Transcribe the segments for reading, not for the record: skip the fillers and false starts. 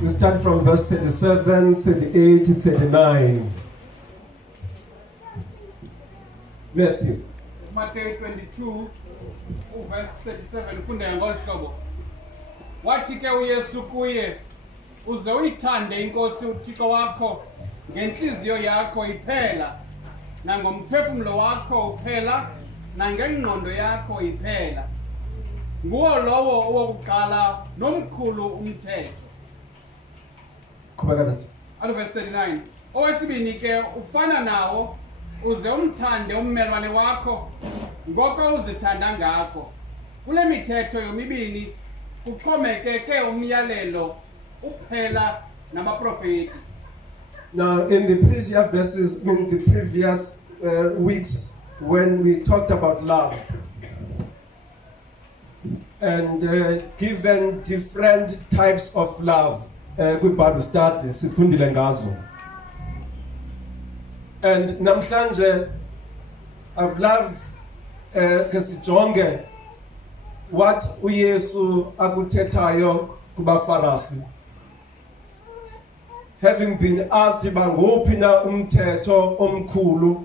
We start from verse 37, 38, 39. Matthew. Matthew 22, verse 37, funda ngolu hlobo. Wathi ke uYesu kuye, uze uyithande inkosi uThixo wakho ngenhliziyo yakho iphela, nangomphefumulo wakho uphela, nangengqondo yakho iphela. Nguwo lowo owokuqala nomkhulu umthetho. Qhubeka nje. Alo verse 39. Owesibini ke ufana nawo, uze umthande ummelwane wakho ngoko uzithanda ngakho. Kule mithetho yomibini kuxhomekeke umyalelo uphela namaprofeti. Now, in the previous verses, in the previous weeks, when we talked about love and given different types of love, good Bible study, sifundile ngazo. And namhlanje I've loved kesijonge what uYesu akuthethayo kubaFarisi. Having been asked banguphi na umthetho omkhulu,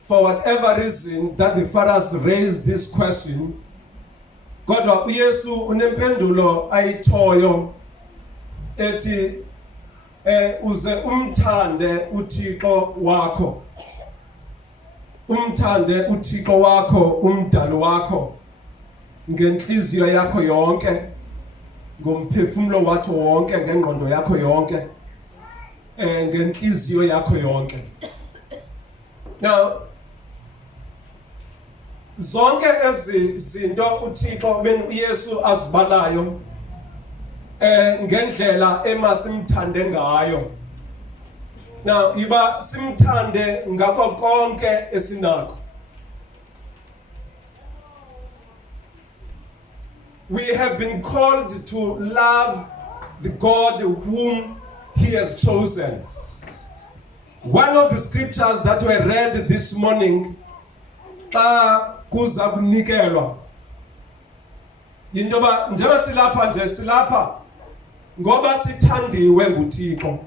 for whatever reason that the Pharisees raised this question, kodwa uYesu unempendulo ayithoyo ethi uze umthande uThixo wakho, umthande uThixo wakho umdali wakho ngenhliziyo yakho yonke, ngomphefumulo wakho wonke, ngengqondo yakho yonke, ngenhliziyo yakho yonke. Now, zonke ezinto uThixo uYesu azibalayo ngendlela emasimthande ngayo. Now, iba simthande ngakho konke esinako. We have been called to love the God whom He has chosen. One of the scriptures that were read this morning, xa kuza kunikelwa, yintoba njengoba silapha nje silapha ngoba sithandiwe nguThixo.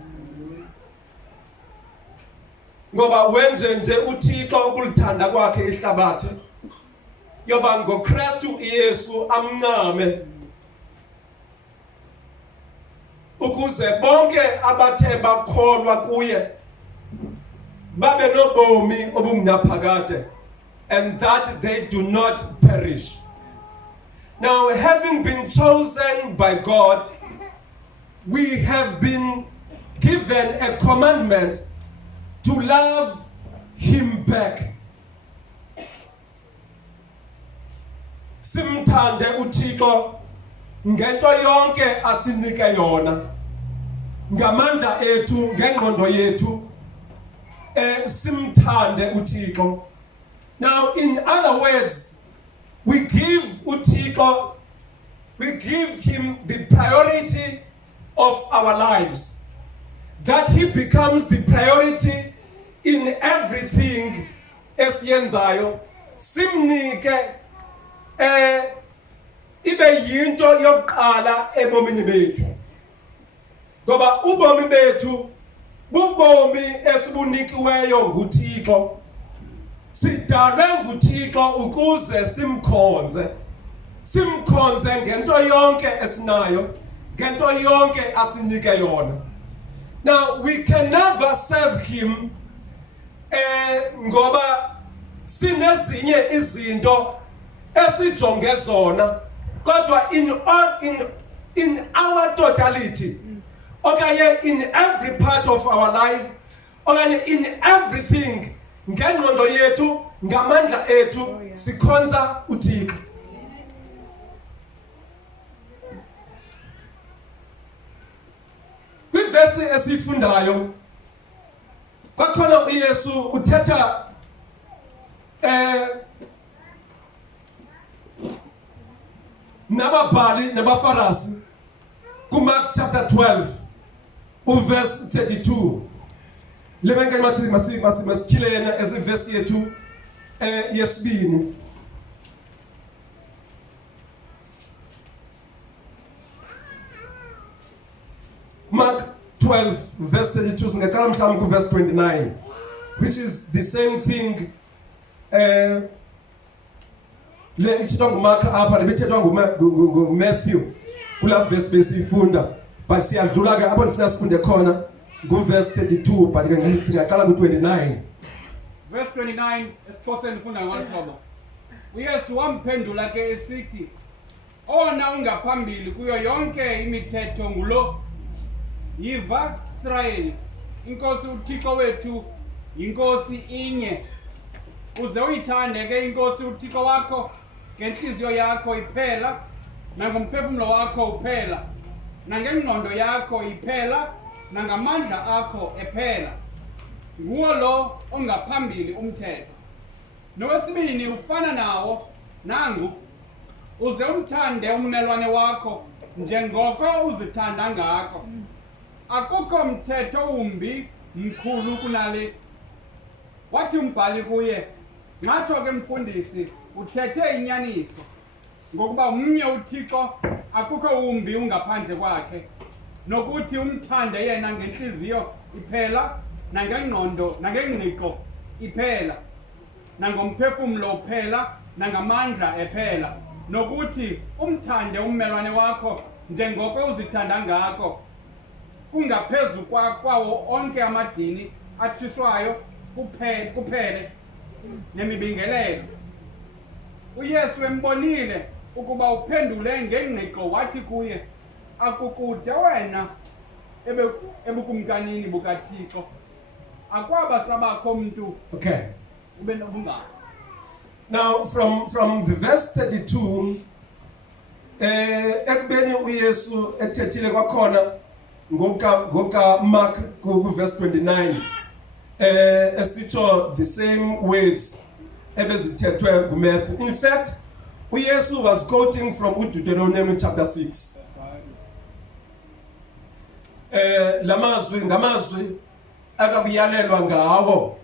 Ngoba wenje nje uThixo ukulithanda kwakhe ihlabathi, yoba ngoKristu uYesu amncame ukuze bonke abathe bakholwa kuye babe nobomi obungaphakade, and that they do not perish. Now, having been chosen by God, we have been given a commandment to love Him back. Simthande uThixo ngento yonke asinike yona, ngamandla ethu, ngengqondo yethu, simthande uThixo. Now, in other words, we give uThixo, we give Him the priority of our lives, that He becomes the priority in everything esiyenzayo. Simnike ibe yinto yokuqala ebomini bethu, ngoba ubomi bethu bubomi esibunikiweyo nguThixo. Sidalwe nguThixo ukuze simkhonze ngento yonke esinayo, ngento yonke asinike yona. Now, we can never serve Him ngoba sinezinye izinto esijonge zona, kodwa in our totality, okanye in every part of our life, okanye in everything, ngengqondo yethu, ngamandla ethu, sikhonza uThixo. Kwivesi esifundayo kwakhona uYesu uthetha nababhali nabaFarisi kuMark chapter 12 uverse 32. Lebenke masikhile yena ezivesi yethu yesibini. 12 verse 32 singaqala mhlawumbe ku verse 29, which is the same thing le ithethwa nguMark apha lebithethwa nguMatthew kula verse besifunda, but siyadlula ke apho ndifuna sifunde khona ku verse 32, but ke ngingaqala ku 29. Verse 29 esixhoseni ufunda ngalo hlobo. uYesu wamphendula ke esithi, ona ungaphambili kuyo yonke imithetho ngulo, yiva Israyeli, inkosi uThixo wethu yinkosi inye, uze uyithande ke inkosi uThixo wakho ngenhliziyo yakho iphela, nangomphefumulo wakho uphela, nangengqondo yakho iphela, nangamandla akho ephela. Nguwo lo ongaphambili umthetho. Nowesibini ufana nawo, nangu, uze umthande ummelwane wakho njengoko uzithanda ngakho. Akukho mthetho umbi mkhulu kunale. Wathi umbhali kuye, ngatsho ke mfundisi, uthethe inyaniso, ngokuba umnye uThixo akukho umbi ungaphandle kwakhe, nokuthi umthande yena ngenhliziyo iphela, nangengqondo nangengqiqo iphela, nangomphefumulo uphela, nangamandla ephela, nokuthi umthande ummelwane wakho njengoko uzithanda ngakho, kungaphezu kwawo onke amadini athiswayo kuphele nemibingelelo. uYesu embonile ukuba uphendule ngengqiqo wathi kuye, akukude wena ebukumkanini bukaThixo, akwaba sabakho mntu. Okay. Ube nobungane. Now from the verse 32, ekubeni uYesu ethethile kwakhona ngoka Mark ku verse 29, esitsho the same words ebezithethwe nguMatthew. In fact, uYesu was quoting from Deuteronomy chapter 6. Lamazwi ngamazwi akabuyalelwa ngawo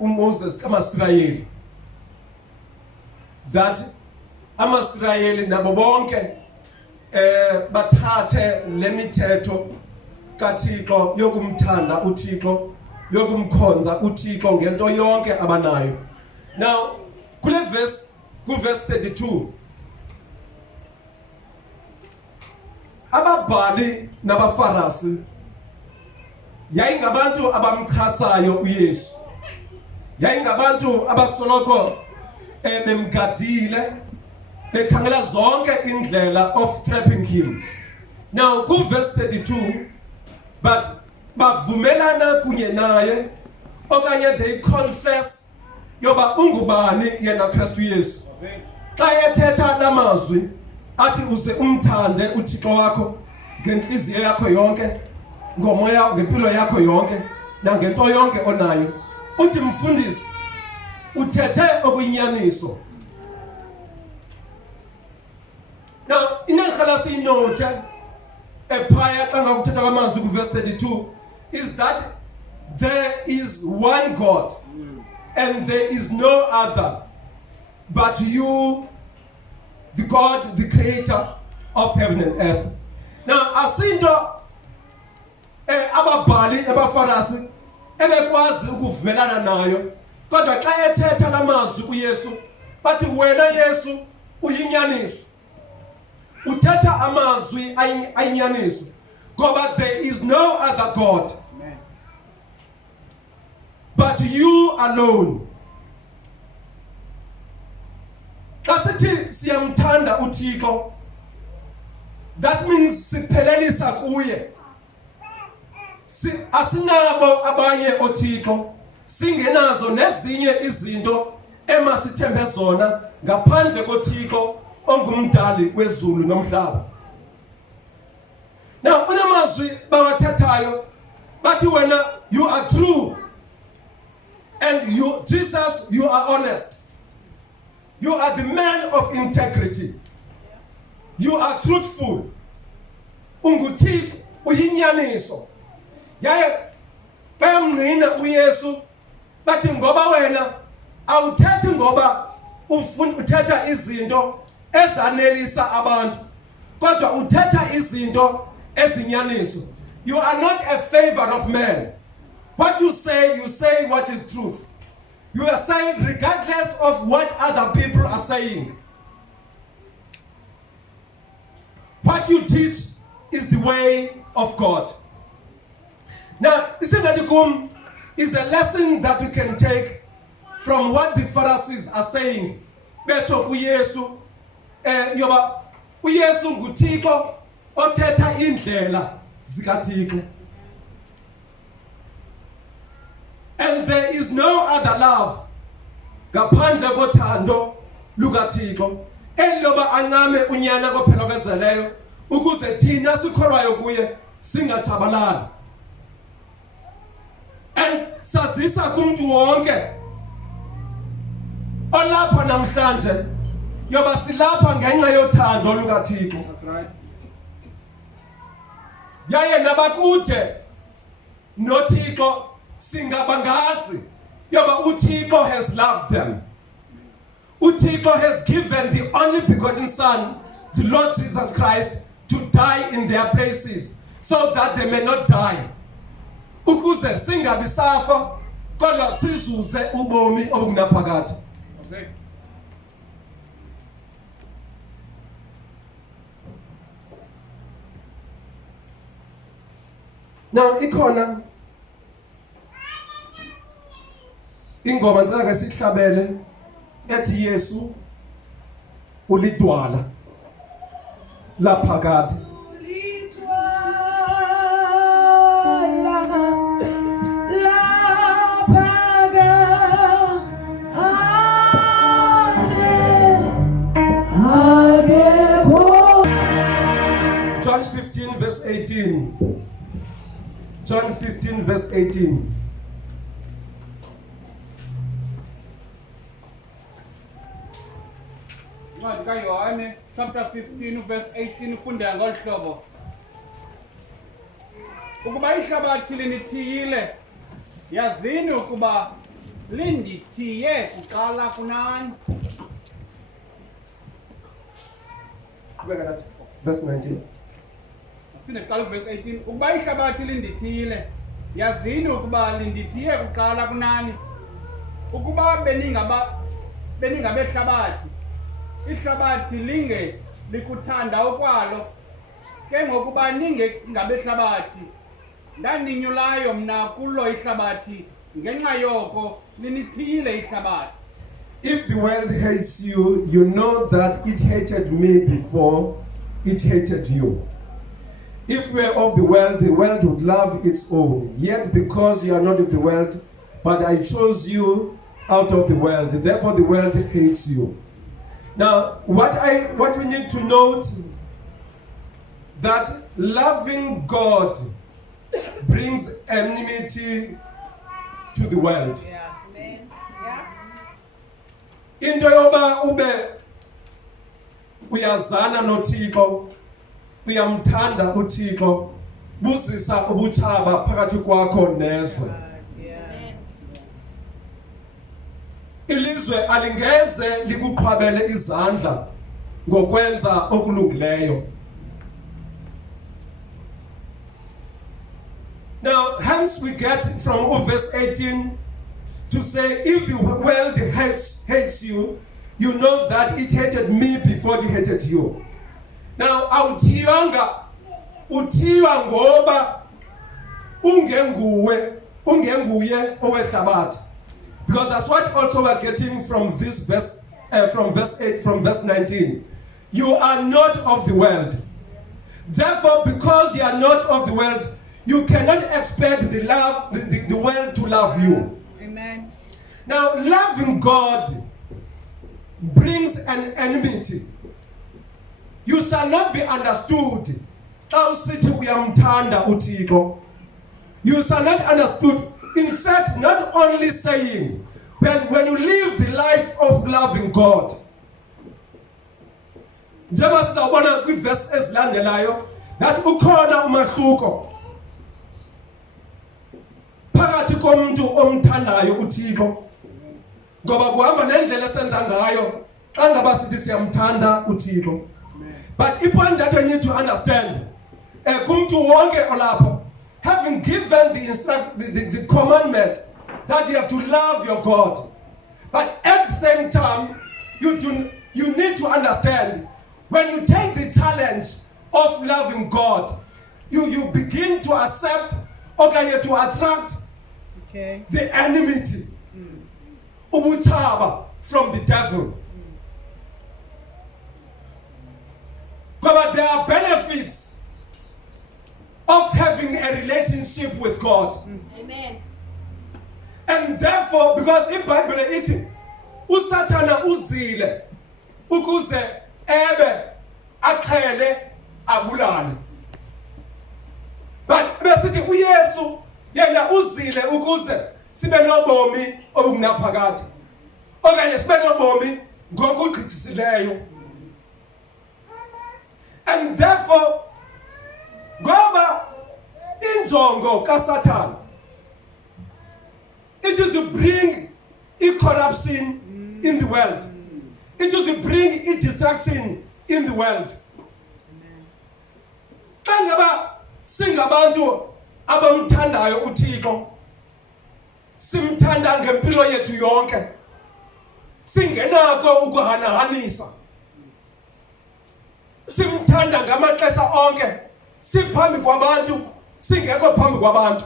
uMoses kaMasrayeli, that amasrayeli nabo bonke bathathe lemithetho kaThixo yokumthanda uThixo, yokumkhonza uThixo ngento yonke abanayo. Now kule verse ku verse 32, ababhali nabafarisi yayingabantu abamchasayo uYesu, yayingabantu abasoloko bemgadile bekhangela zonke indlela of trapping him. Now ku verse 32, but bavumelana kunye naye, okanye they confess yoba ungubani yena Kristu Yesu. Xa ethetha lamazwi athi uze umthande uThixo wakho ngenhliziyo yakho yonke, ngomoya, ngempilo yakho yonke, nangento yonke onayo, uthi mfundisi uthethe okuyinyaniso. Now inengikhala siyinote ephaya xa ngakuthetha kwamazwi ku verse 32 is that there is one God and there is no other but you, the God, the creator of heaven and earth. Now asinto ababhali abafarisi ebekwazi ukuvumelana nayo, kodwa xa ethetha lamazwi kuYesu bathi wena Yesu uyinyaniso, uthetha amazwi ayinyaniso, ngoba there is no other God. Amen. But you alone. Xa sithi siyamthanda uThixo, that means siphelelisa kuye, asinabo abanye oThixo, singenazo nezinye izinto emasithembe zona ngaphandle koThixo ongumdali wezulu nomhlaba. Now unamazwi bawathethayo bathi wena you are true, and you Jesus you are honest, you are the man of integrity, you are truthful, unguThixo uyinyaniso. Yaye bayamngqina uYesu bathi ngoba wena awuthethi ngoba uthetha izinto ezanelisa abantu, kodwa uthetha izinto ezinyaniso. You are not a favor of man. What you say what is truth. You are saying regardless of what other people are saying. What you teach is the way of God. Now, Isengadikum is a lesson that you can take from what the Pharisees are saying. Beto kuYesu, yoba uYesu nguThixo othetha indlela zikaThixo. And there is no other love ngaphandle kothando lukaThixo eloba ancame unyana kophela kwezeleyo ukuze thina sikholwayo kuye singathabalali. And sazisa kumuntu wonke olapha namhlanje yoba silapha ngenxa yothando lukaThixo. That's right. Yaye nabakude noThixo singabangazi yoba uThixo has loved them. uThixo has given the only begotten Son, the Lord Jesus Christ, to die in their places so that they may not die. Ukuze singabi safa kodwa sizuze ubomi obungaphakathi. That's it. Now ikhona ingoma ngicela ke sihlabele ethi Yesu ulidwala laphakathi. John 15 verse 18. John 15 verse 18. Incwadi kaYohane chapter 15 verse 18 ufunda ngolu hlobo. Ukuba ihlabathi linithiyile, yazini ukuba lindithiye kuqala kunani. Qhubeka nathi. Verse 19. Aphinde kuqala verse 18. Ukuba ihlabathi lindithiyile, yazini ukuba lindithiye kuqala kunani. Ukuba beningabehlabathi, ihlabathi linge likuthanda okwalo, ke ngokuba ningabehlabathi, ndaninyulayo mna kulo ihlabathi, ngenxa yoko linithiyile ihlabathi. If the world hates you, you know that it hated me before it hated you. If we are of the world would love its own. Yet because you are not of the world, but I chose you out of the world, therefore the world hates you. Now, what we need to note, that loving God brings enmity to the world. Yeah. Amen. Yeah. Into yoba ube uyazana noThixo, uyamthanda uThixo, buzisa ubuthaba phakathi kwakho nezwe. Yeah. Ilizwe alingeze likuqhwabele izandla ngokwenza okulungileyo. Now, hence we get from verse 18 to say, if the world hates you, you know that it hated me before it hated you. Now, awuthiyanga uthiywa ngoba ungenguye owehlabathi. Because that's what also we're getting from this verse, from verse 19. You are not of the world. Therefore, because you are not of the world, you cannot expect the world to love you. Amen. Now, loving God brings an enmity. You shall not be understood. You shall not understood. In fact, not only saying, but when you live the life of loving God. Njengoba sizawubona kwiverse ezilandelayo that ukhona umahluko phakathi komuntu omthandayo uThixo, ngoba kuhamba nendlela esenza ngayo xa ngaba sithi siyamthanda uThixo. But ipoint that we need to understand, kumuntu wonke olapha having given the commandment that you have to love your God. But at the same time, you need to understand, when you take the challenge of loving God, you begin to accept, okay, to attract the enmity, ubuthaba, from the devil. But there are benefits of having a relationship with God. Amen. And therefore, because in Bible it uSathana uzile ukuze ebe aqhele abulale. But besithi uYesu yena uzile ukuze sibe nobomi obungaphakade. Okanye sibe nobomi ngokugqithisileyo. And therefore, ngoba injongo kaSathana, it is to bring corruption in the world. It is to bring destruction in the world. Xa ngaba singabantu abamthandayo uThixo, simthanda ngempilo yethu yonke, singenako ukuhanahanisa, simthanda ngamaxesha onke, siphambi kwabantu singekho phambi kwabantu,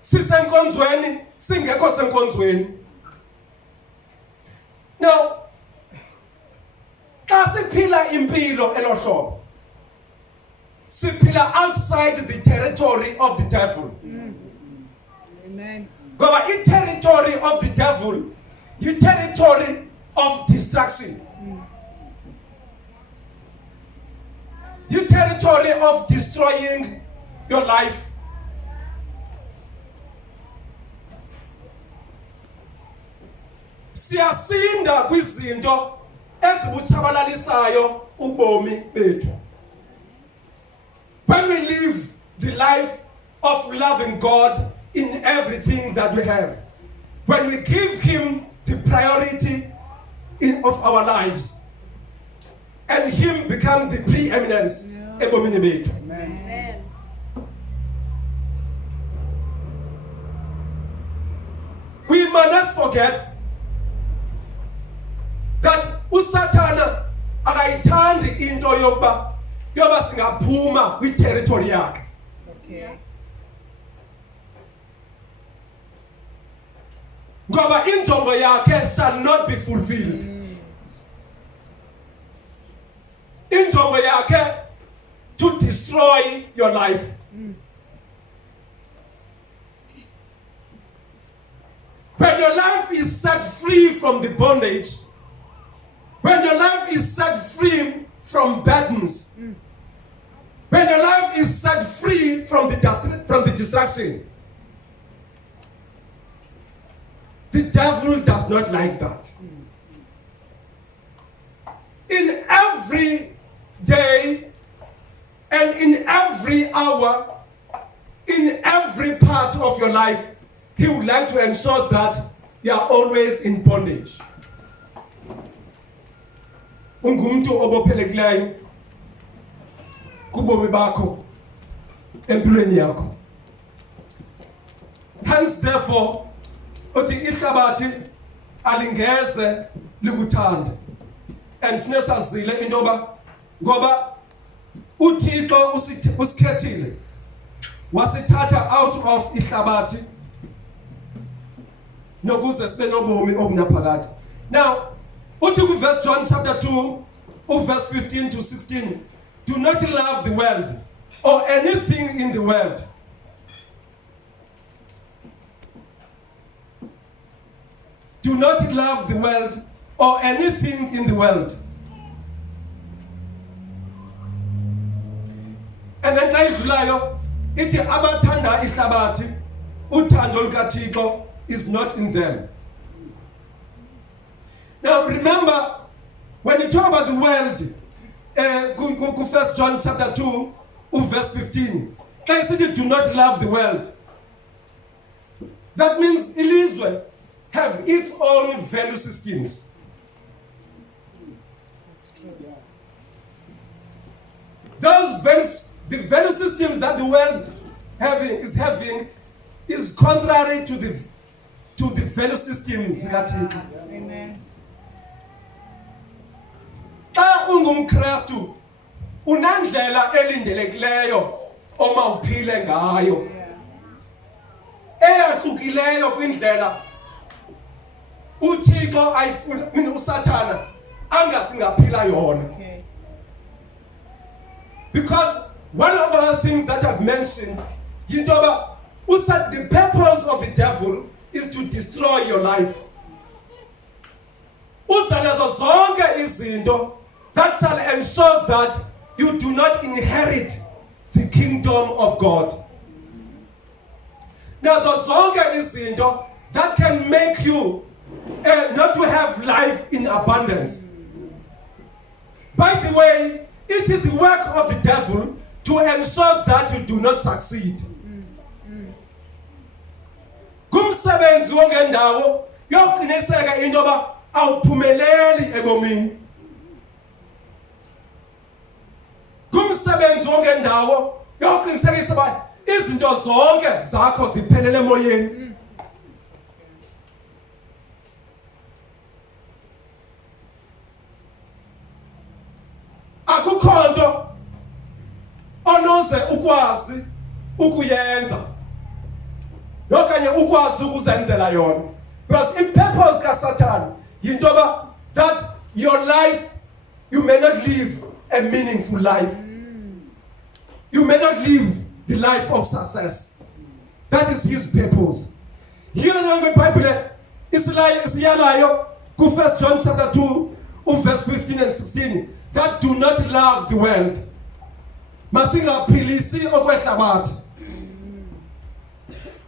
sisenkonzweni singekho senkonzweni. Now, xa siphila impilo elohlobo, siphila outside the territory of the devil. Amen. Ngoba i-territory of the devil, yi-territory of destruction. Yi-territory of destroying your life. Siyasinda kwizinto ezibutshabalalisayo ubomi bethu. When we live the life of loving God in everything that we have, when we give Him the priority of our lives, and Him become the preeminence ebomini bethu. Amen. We must not forget that uSathana akayithandi into yoba singaphuma kwi-territory yakhe. Okay. Ngoba injongo yakhe shall not be fulfilled. Injongo yakhe to destroy your life. When your life is set free from the bondage, when your life is set free from burdens, when your life is set free from the distraction, the devil does not like that. In every day and in every hour, in every part of your life, he would like to ensure that you are always in bondage. Ungumntu obophelekileyo kubomi bakho, empilweni yakho. Hence therefore, uthi ihlabathi alingeze likuthande. And funeka sazile into yoba ngoba uThixo usikhethile wasithatha out of ihlabathi nokuze sibe nobomi obunaphakade. Now, uthi ku-verse John chapter 2, verse 15 to 16, do not love the world or anything in the world. Do not love the world or anything in the world. And then xa idlulayo ithi abathanda ihlabathi uthando lukaThixo is not in them. Now remember, when you talk about the world, go 1 John chapter 2, verse 15. Xa isithi do not love the world, that means ilizwe have its own value systems. Those values, the value systems that the world is contrary to the value system zikaThixo. Amen. Xa ungumKristu unandlela elindelekileyo oma uphile ngayo. Eyahlukileyo kwindlela uThixo ayifuna mina uSathana angasingaphila yona. Okay. Because one of the things that I've mentioned, the purpose of the devil is to destroy your life. Uzanazo zonke izinto that shall ensure that you do not inherit the kingdom of God. Nazo zonke izinto that can make you not to have life in abundance. By the way, it is the work of the devil to ensure that you do not succeed. Kumsebenzi wongendawo yoqiniseka into yoba awuphumeleli ebomini. Kumsebenzi wongendawo yoqinisekisa uba izinto zonke zakho ziphelele emoyeni. Akukho nto onoze ukwazi ukuyenza okanye ukwazi ukuzenzela yona, because impurpose kaSatan yinto yoba that your life, you may not live a meaningful life. You may not live the life of success. That is his purpose. Here in the Bible isiyalayo ku 1 John chapter 2 verse 15 and 16 that do not love the world. Masingaphilisi okwehlabathi.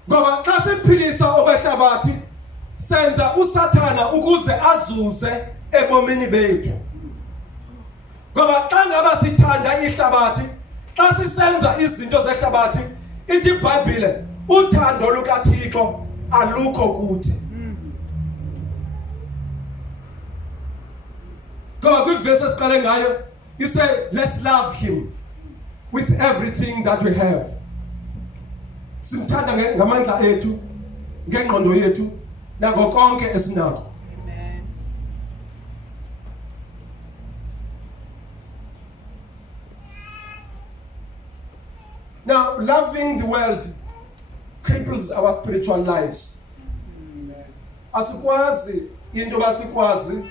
Ngoba xa siphilisa okwehlabathi senza uSathana ukuze azuze ebomini bethu. Ngoba xa ngaba sithanda ihlabathi, xa sisenza izinto zehlabathi, ithi iBhayibhile uthando lukaThixo alukho kuthi. Ngoba kwivesi esiqale ngayo, you say let's love him with everything that we have. Simthanda ngamandla ethu, ngengqondo yethu, nako konke esinako. Amen. Now, loving the world cripples our spiritual lives. Asikwazi into basikwazi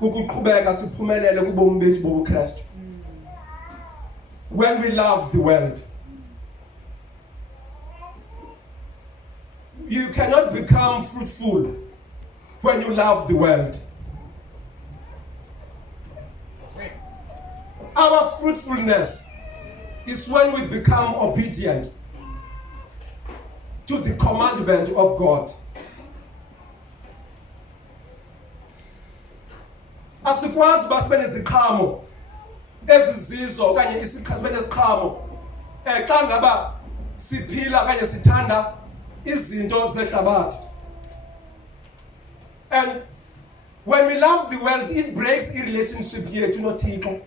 ukuqhubeka siphumelele kubomi bethu bobuKristu when we love the world. You cannot become fruitful when you love the world. Our fruitfulness is when we become obedient to the commandment of God. Asikwazi basibe neziqhamo ezizizo okanye isibe neziqhamo xa ngaba siphila okanye sithanda izinto zehlabathi. And when we love the world, it breaks a relationship here to noThixo.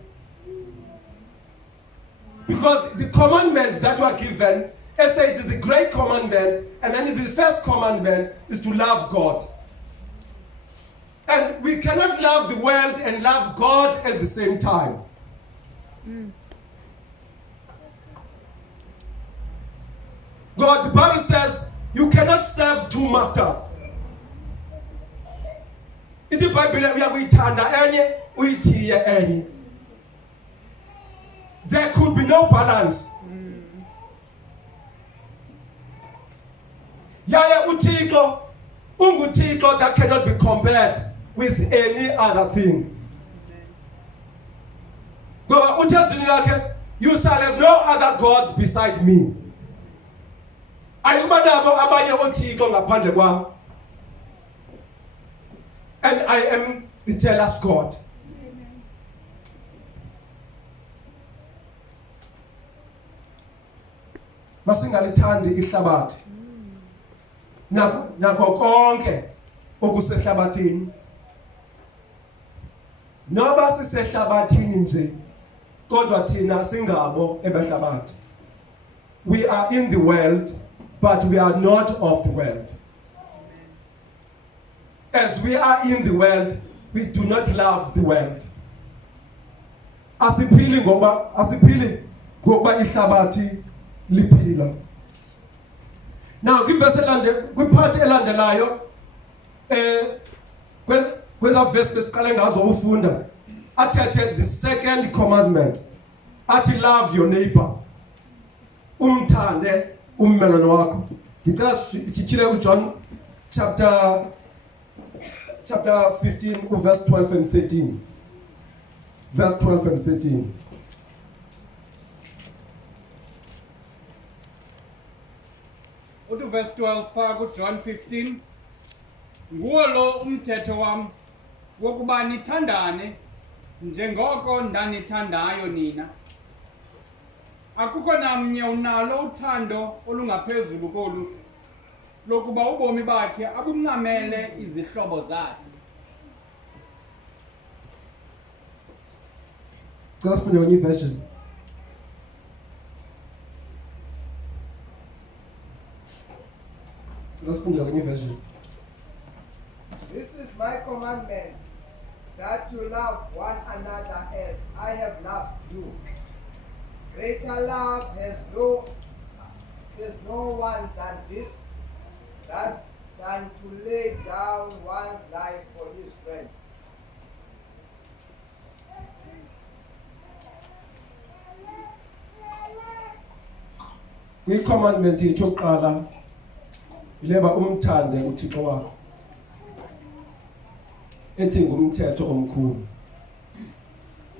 Because the commandment that we are given, I say it is the great commandment, and then the first commandment is to love God. And we cannot love the world and love God at the same time. God, the Bible says, you cannot serve two masters. In the Bible, we are uyithanda enye, uyithiye enye. There could be no balance. Yaya uThixo, unguThixo that cannot be compared with any other thing. Ngoba uthezini lakhe, you shall have no other gods beside me. Ayikuba nabo abanye oThixo ngaphandle kwami. And I am the jealous God. Masingalithandi ihlabathi. Nakho konke okusehlabathini. Noba sisehlabathini nje, kodwa thina singabo ebehlabathi. we are in the world, but we are not of the world. As we are in the world, we do not love the world. Asiphili ngoba ihlabathi liphila. Now kwiphathi elandelayo kweza verse besiqale ngazo ufunda athethe the second commandment athi love your neighbor. Umthande ummelwane wakho. Ngicela sikhile uJohn chapter 15 verse 12 and 13. Verse 12 and 13. Uthi verse 12 phaa kuJohn 15. Nguwo lo umthetho wam wokuba nithandane njengoko ndanithandayo nina. Akukho namnye unalo uthando olungaphezulu kolu lokuba ubomi bakhe abunqamele izihlobo zakhe. That's from the new version. That's from the new version. This is my commandment, that you love one another as I have loved you. Greater love has no one than this, than to lay down one's life for his friends. Commandment yethu yokuqala ileba umthande uThixo wakho. Ethi ngumthetho omkhulu.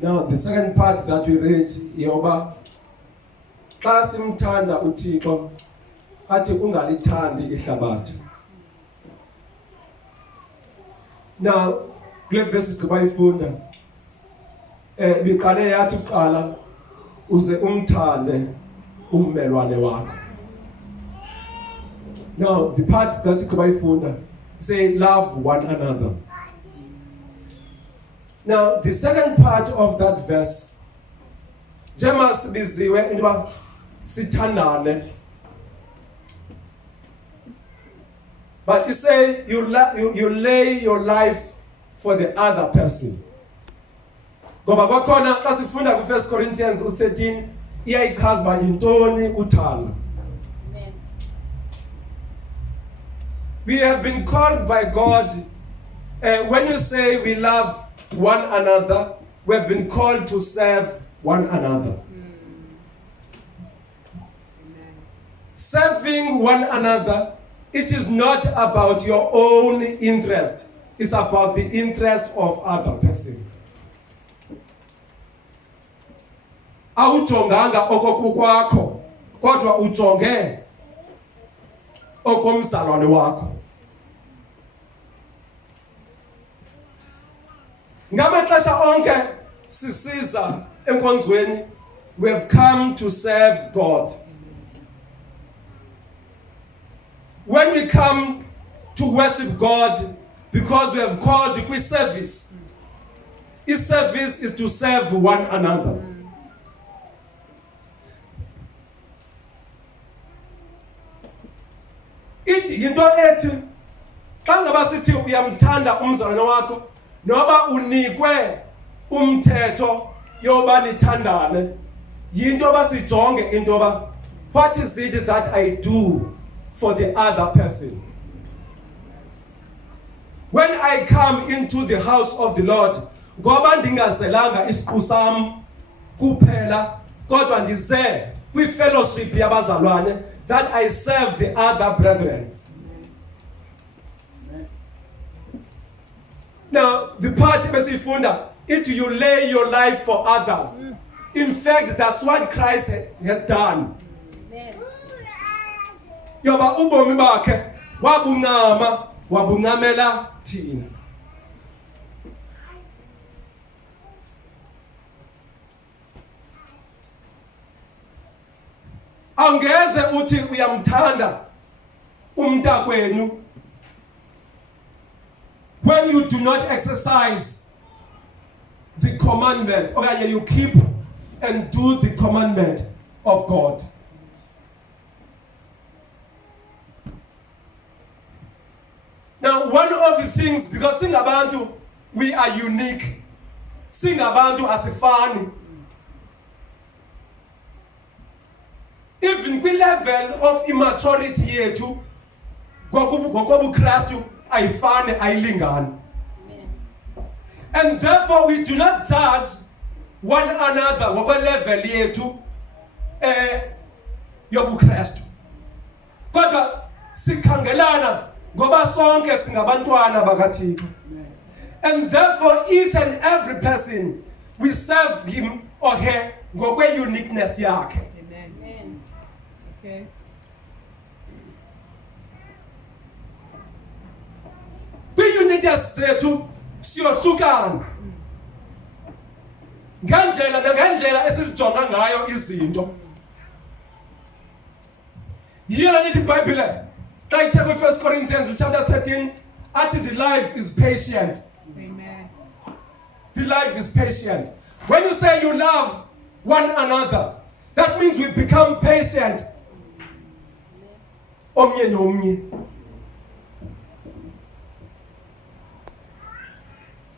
Now the second part that we read yoba xa simthanda uThixo athi ungalithandi ihlabathi. Now kule verse sibayifunda biqale yathi uqala uze umthande ummelwane wakho. Now the part that sibayifunda say love one another. Now the second part of that verse njengoba sibiziwe into sithandane, but you say you lay your life for the other person. Ngoba kwakhona xa sifunda ku 1 Corinthians 13 iyayichaza intoni uthando. We have been called by God, when you say we love one another, we have been called to serve one another. Serving one another, it is not about your own interest, it's about the interest of other person. Awujonganga okokukwakho kodwa ujonge okomzalwane wakho. Ngamaxesha onke sisiza enkonzweni, we have come to serve God. When we come to worship God, because we have called the service, His service is to serve one another. Yinto ethi xa ngaba sithi uyamthanda umzalwane wakho noba unikwe umthetho yoba nithandane, yinto basijonge into ba what is it that I do for the other person. When I come into the house of the Lord, ngoba ndingazelanga isiqu sam kuphela kodwa ndize kwi fellowship yabazalwane, that I serve the other brethren. Now, the part besifunda, it you lay your life for others. In fact, that's what Christ had done. Yoba ubomi bakhe wabungamela thina. Angeze uthi uyamthanda umntakwenu when you do not exercise the commandment, or you keep and do the commandment of God. things because singabantu we are unique. Singabantu asifani. Even kwi level of immaturity yethu ngokubu Kristu ayifane ayilingani. And therefore we do not judge one another ngokwe level yethu yobu Kristu. Kodwa sikhangelana ngoba sonke singabantwana bakaThixo. And therefore each and every person we serve him or her ngokwe uniqueness yakhe. Amen. Okay. Kwi-uniqueness zethu siyohlukana. Ngendlela esizijonga ngayo izinto. Yile lithi iBhayibhile xa ithe kwi-1 Corinthians chapter 13 athi the life is patient. Amen. The life is patient. When you say you love one another, that means we become patient. Omnye nomnye.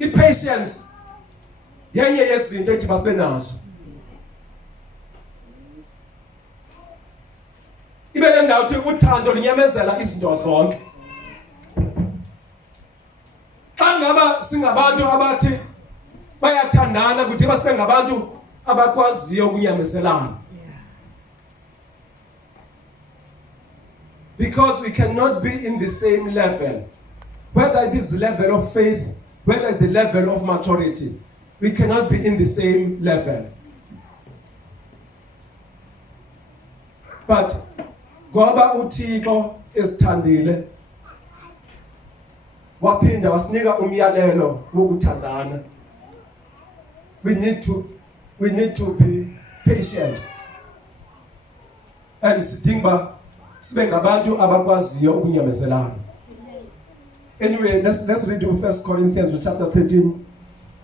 I-patience yenye yezinto ethi masibe nazo. Ibe nendawo uthi uthando linyamezela izinto zonke. Xa ngaba singabantu abathi bayathandana kuthi basibe ngabantu abakwaziyo ukunyamezelana. Because we cannot be in the same level. Whether it is the level of faith, whether it's the level of maturity, we cannot be in the same level. But ngoba uThixo esithandile waphinda wasinika umyalelo wokuthandana. We need to be patient. And sidinga sibe ngabantu abakwaziyo ukunyamezelana. Anyway, let's read 1 Corinthians chapter 13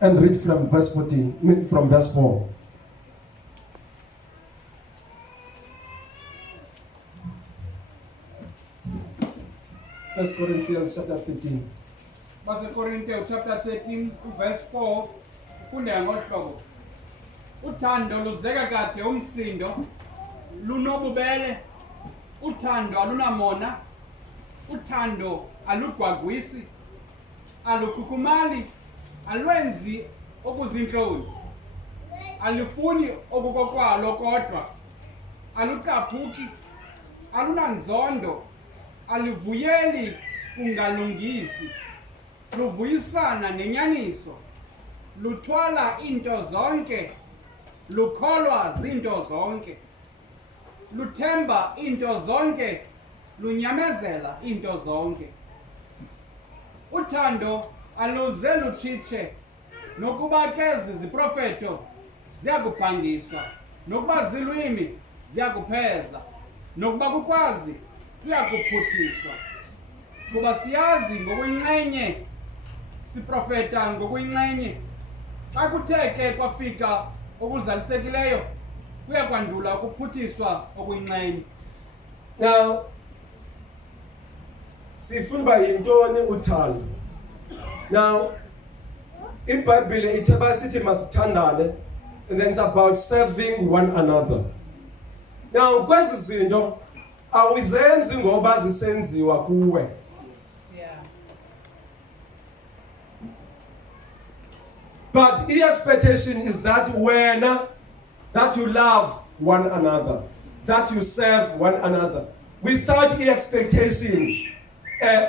and read from verse 14, from verse 4. First Corinthians chapter 13. Corinthians chapter 13 verse 4 ufunda ngohlobo. Uthando luzeka kade umsindo, lunobubele. Uthando alunamona. Uthando alugwagwisi. Alukhukhumali. Alwenzi okuzinhloni. Alufuni okukokwalo kodwa. Alukaphuki. Alunanzondo. Alivuyeli kungalungisi. Luvuyisana nenyaniso. Luthwala into zonke. Lukholwa zinto zonke. Luthemba into zonke. Lunyamezela into zonke. Uthando aluze lutshiche. Nokuba ke ziprofeto ziyakuphangiswa. Nokuba zilwimi ziyakupheza. Nokuba kukwazi kuyakuphuthiswa. Kuba siyazi ngokuyinxenye, siprofeta ngokuyinxenye. Xa kutheke kwafika okuzalisekileyo, kuyakwandula ukuphuthiswa okuyinxenye. Now, sifuna uba yintoni uthando. Now, iBhayibhile ithi basithi masithandane, and then it's about serving one another. Now, kwezi zinto awizenzi ngoba zisenziwa kuwe. But the expectation is that that you love one another, that you serve one another, without the expectation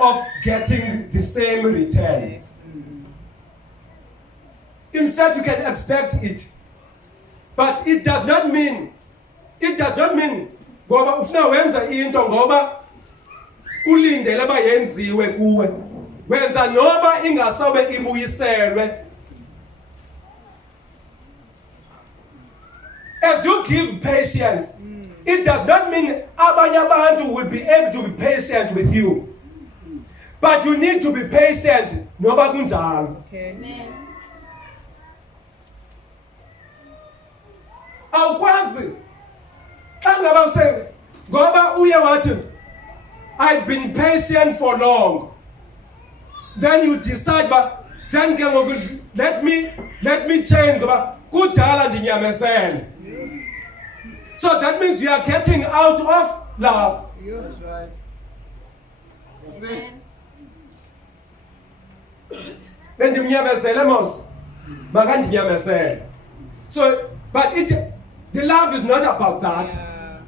of getting the same return. In fact, you can expect it, but it does not mean ngoba ufuna wenza into ngoba ulindele bayenziwe kuwe. Wenza noba ingasobe ibuyiselwe. As you give patience, it does not mean abanye abantu will be able to be patient with you. But you need to be patient noba kunjalo. Okay. Awukwazi xa ngaba use ngoba uye wathi I've been patient for long. then you decide, but then let me change. Kudala ndinyamezele. So that means you are getting out of love. That's right. Bendimnyamezele mos. Makandinyamezele. So, but the love is not about that. Yeah.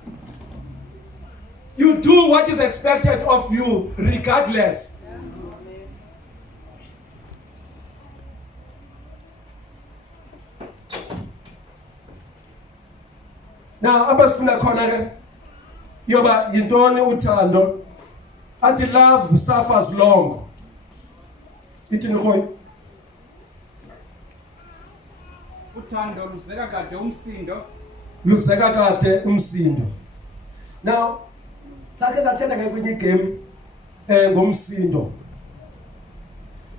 You do what is expected of you regardless. Now, abasifuna khona ke yoba yintoni uthando athi love suffers long. Ithini khoyi? Uthando luzeka kade umsindo. Luzeka kade umsindo. Now, sakhe sathetha kwenye game ngomsindo.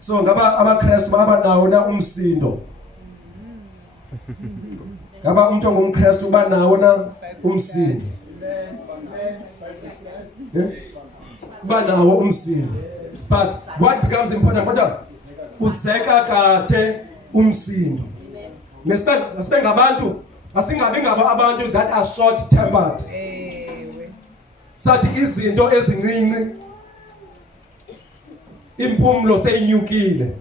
So ngaba abaKristu baba nawo umsindo. Ngaba umuntu ongumKristu banawo na umsindo. Banawo umsindo. But what becomes important, kodwa uzeka kade umsindo. Nesibe ngabantu asingabi abantu that are short tempered. Sathi izinto ezincinci impumlo seyinyukile.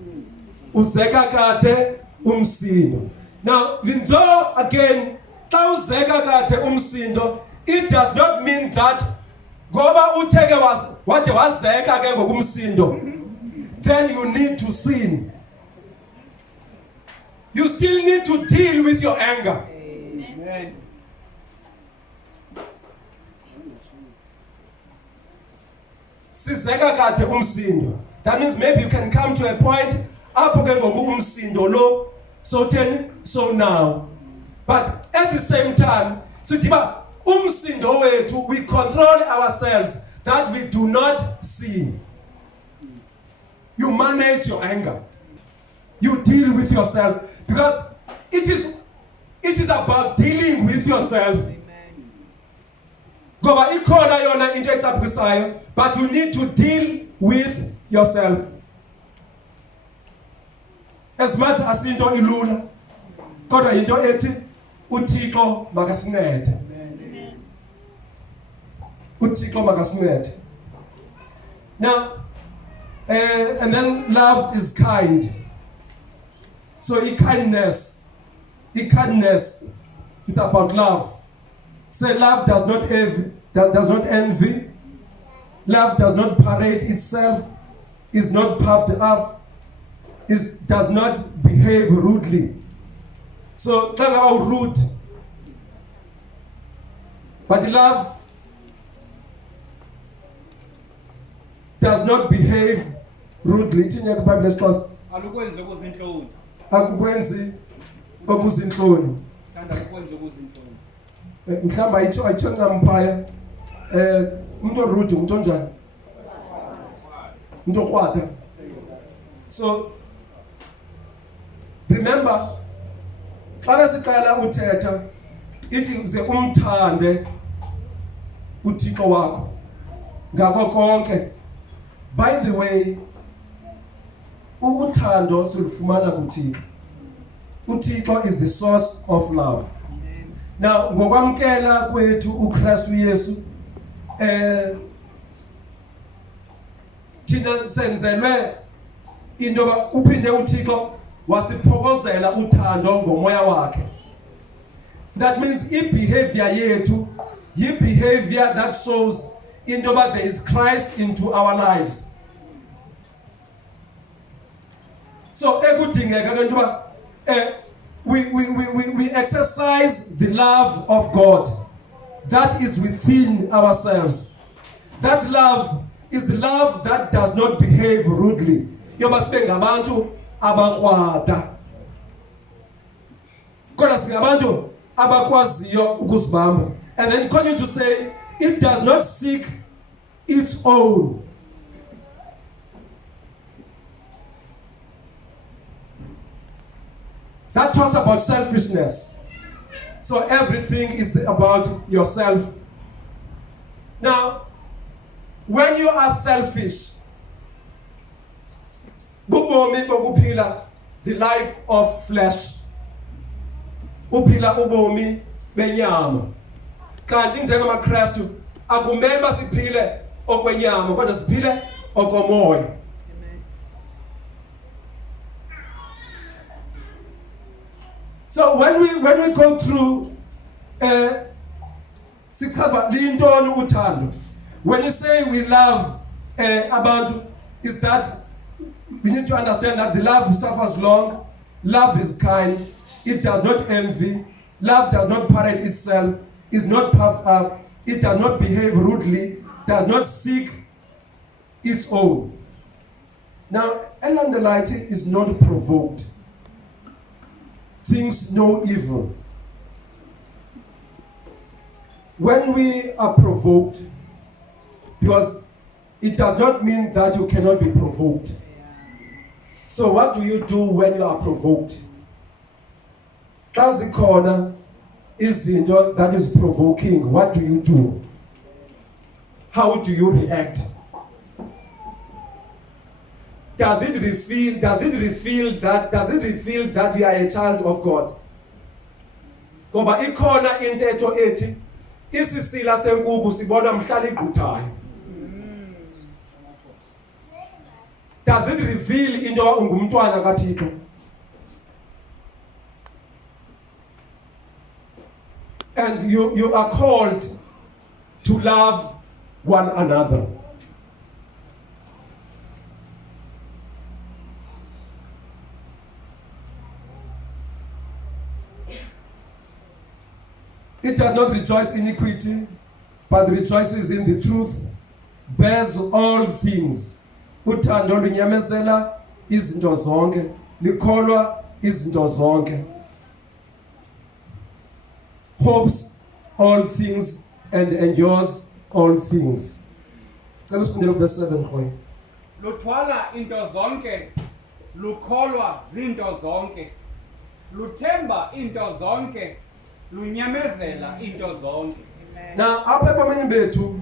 Uzeka kade umsindo. Now, though again, xa uzeka kade umsindo, it does not mean that ngoba utheke wade wazeka ke ngokumsindo, then you need to sin. You still need to deal with your anger. Amen. Sizeka kade umsindo. That means maybe you can come to a point apho ke ngoku umsindo lo so now. But at the same time, sidiba umsindo wethu, we control ourselves that we do not sin. You manage your anger. You deal with yourself because it is about dealing with yourself. Ngoba ikhona yona into ecaphukisayo, but you need to deal with yourself. As much as into ilula, kodwa into ethi uThixo makasincede. uThixo makasincede. Now, and then love is kind. So kindness is about love. Say love does not envy. Love does not parade itself. Is not puffed up. Does not behave rudely. So talk about rude. But love does not behave rudely. Ithini yakubhayibhile lesixhosa? Alukwenzi okuzinhloni. Akukwenzi okuzinhloni. Thanda ukwenza okuzinhloni. Mhlamba ayitsho ncam phaya. Umuntu orude umuntu onjani? Umuntu okrwada. So remember, xa besiqala uthetha ithi uze umthande uThixo wakho ngakho konke. By the way, uthando silufumana kuThixo. uThixo is the source of love. Now, ngokwamkela kwethu uKristu Yesu, thina senzelwe into ba uphinde uThixo wasiphokozela uthando ngomoya wakhe. That means behavior yethu, behavior that shows into ba there is Christ into our lives. So ekudingeka ke into ba we exercise the love of God that is within ourselves. That love is the love that does not behave rudely. Yoba sibe ngabantu abakrwada. Kodwa singabantu abakwaziyo ukuzibamba. And then continue to say it does not seek its own. That talks about selfishness. So everything is about yourself. Now, when you are selfish, ubomi bokuphila the life of flesh uphila ubomi benyama kanti njengamaKristu akumele basiphile okwenyama kodwa siphile okomoya. So when we go through sichaba lintoni uthando, when you say we love abantu, is that we need to understand that the love suffers long, love is kind, it does not envy, love does not parade itself, is not puffed up, it does not behave rudely, does not seek its own. Now, elandelaiti is not provoked, thinks no evil. When we are provoked, because it does not mean that you cannot be provoked. So what do you do when you are provoked? Xa zikhona izinto that is provoking, what do you do? How do you react? Does it reveal that you are a child of God? Ngoba ikhona intetho ethi isisila senkukhu sibona mhlala igquthayo. Does it reveal into ungumntwana kaThixo? And you are called to love one another. It does not rejoice in iniquity, but rejoices in the truth, bears all things. Uthando lunyamezela izinto zonke, likholwa izinto zonke. Hopes all things and endures all things. Let's finish verse 7. Luthwala into zonke, lukholwa zinto zonke, luthemba into zonke, lunyamezela into zonke. Now, apha ebomini bethu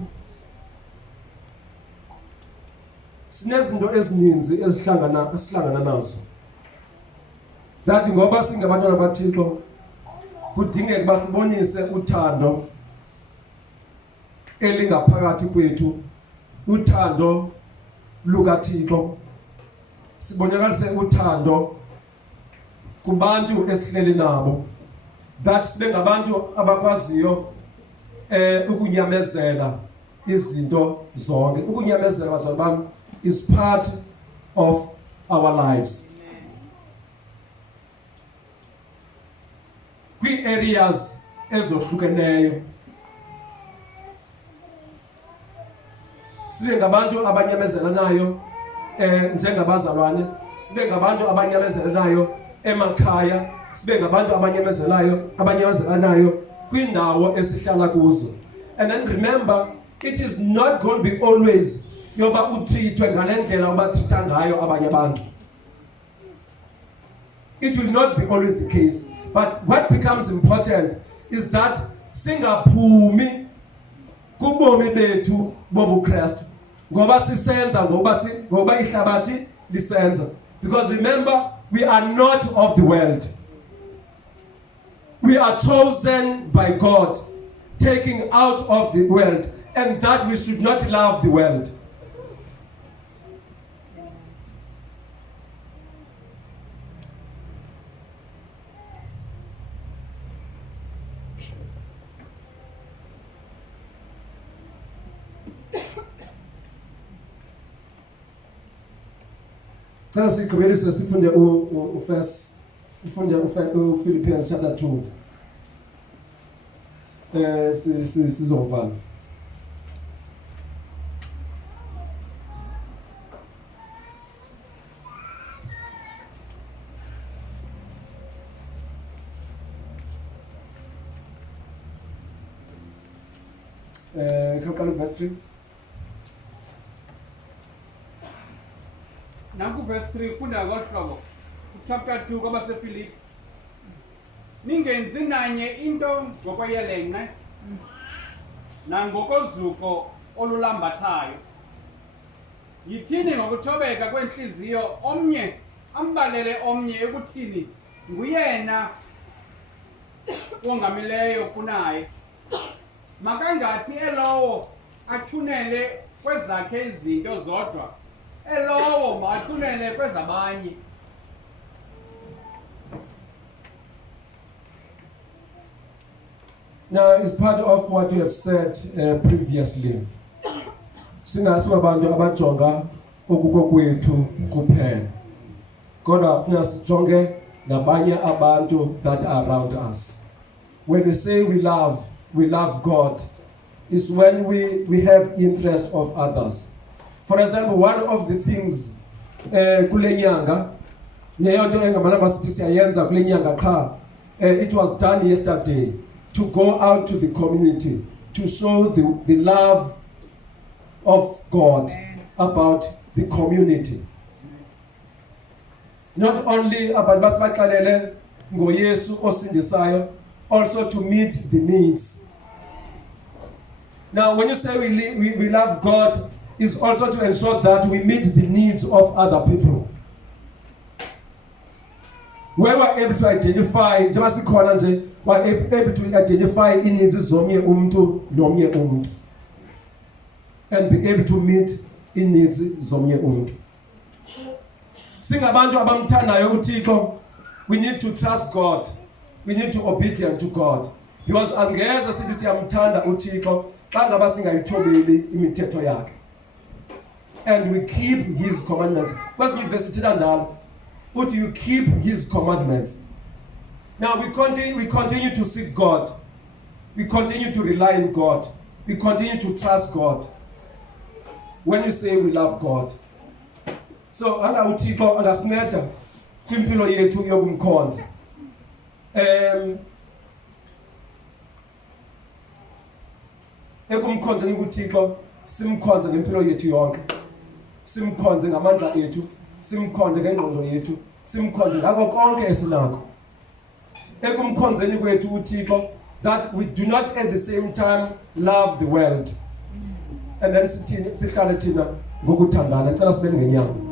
sinezinto ezininzi esihlangana nazo. That ngoba singabantwana baThixo kudingeka basibonise uthando elingaphakathi kwethu, uthando lukaThixo, sibonakalise uthando kubantu esihleli nabo, that sibe ngabantu abakwaziyo ukunyamezela izinto zonke. Ukunyamezela bazalwane bami is part of our lives. Kwi-areas ezohlukeneyo sibe ngabantu abanyamezelanayo njengabazalwane, sibe ngabantu abanyamezelanayo emakhaya, sibe ngabantu abanyamezelanayo kwindawo esihlala kuzo. And then remember, it is not going to be always yoba utrithwe ngalendlela obatrita ngayo abanye abantu. It will not be always the case. But what becomes important is that singaphumi kubomi bethu bobuKristu ngoba sisenza ngoba ihlabathi lisenza. Because remember, we are not of the world. We are chosen by God, taking out of the world, and that we should not love the world. Sifunde Philippians chapter 2. Sizovala. Verse 3. Nanku verse 3 funda ngohlobo. Chapter 2 kwabaseFilipi. Ningenzi nanye into ngokweyelenqe nangokozuko olulambathayo. Yithini ngokuthobeka kwenhliziyo omnye ambalele omnye ekuthini nguyena wongamileyo kunaye. Makangathi elowo aqhunele kwezakhe izinto zodwa, elowo maqhunele kwezabanye. Now, it's part of what we have said previously. Singabantu abajonga okukokwethu kuphela. Kodwa funeka sijonge nabanye abantu that are around us. When we say we love God, is when we have interest of others. For example, one of the things kule nyanga neyonto engamalamba sithi siyayenza kule nyanga qha, it was done yesterday, to go out to the community to show the love of God about the community. Not only about basibaxelele ngoYesu osindisayo, also to meet the needs. Now, when you say we love God, is also to ensure that we meet the needs of other people. When we're able to identify, we're able to identify in needs zomnye umuntu nomnye umuntu, and be able to meet in needs zomnye umuntu. Singabantu abamthandayo uThixo, we need to trust God. We need to be obedient to God. Because angeze sithi siyamthanda uThixo xa ngaba singayithobeli imithetho yakhe. And we keep his commandments. Kwesinye ivesi ithetha njalo. Uthi you keep his commandments. Now we continue to seek God. We continue to rely on God. We continue to trust God. When you say we love God. So anga uThixo angasinceda kwimpilo yethu yokumkhonza. Ekumkhonzeni uThixo simkhonze ngempilo yethu yonke. Simkhonze ngamandla ethu, simkhonze ngengqondo yethu, simkhonze ngakho konke esinakho. Ekumkhonzeni kwethu uThixo, that we do not at the same time love the world. And then sihlale thina ngokuthandana. Cela sibe ngenyanga.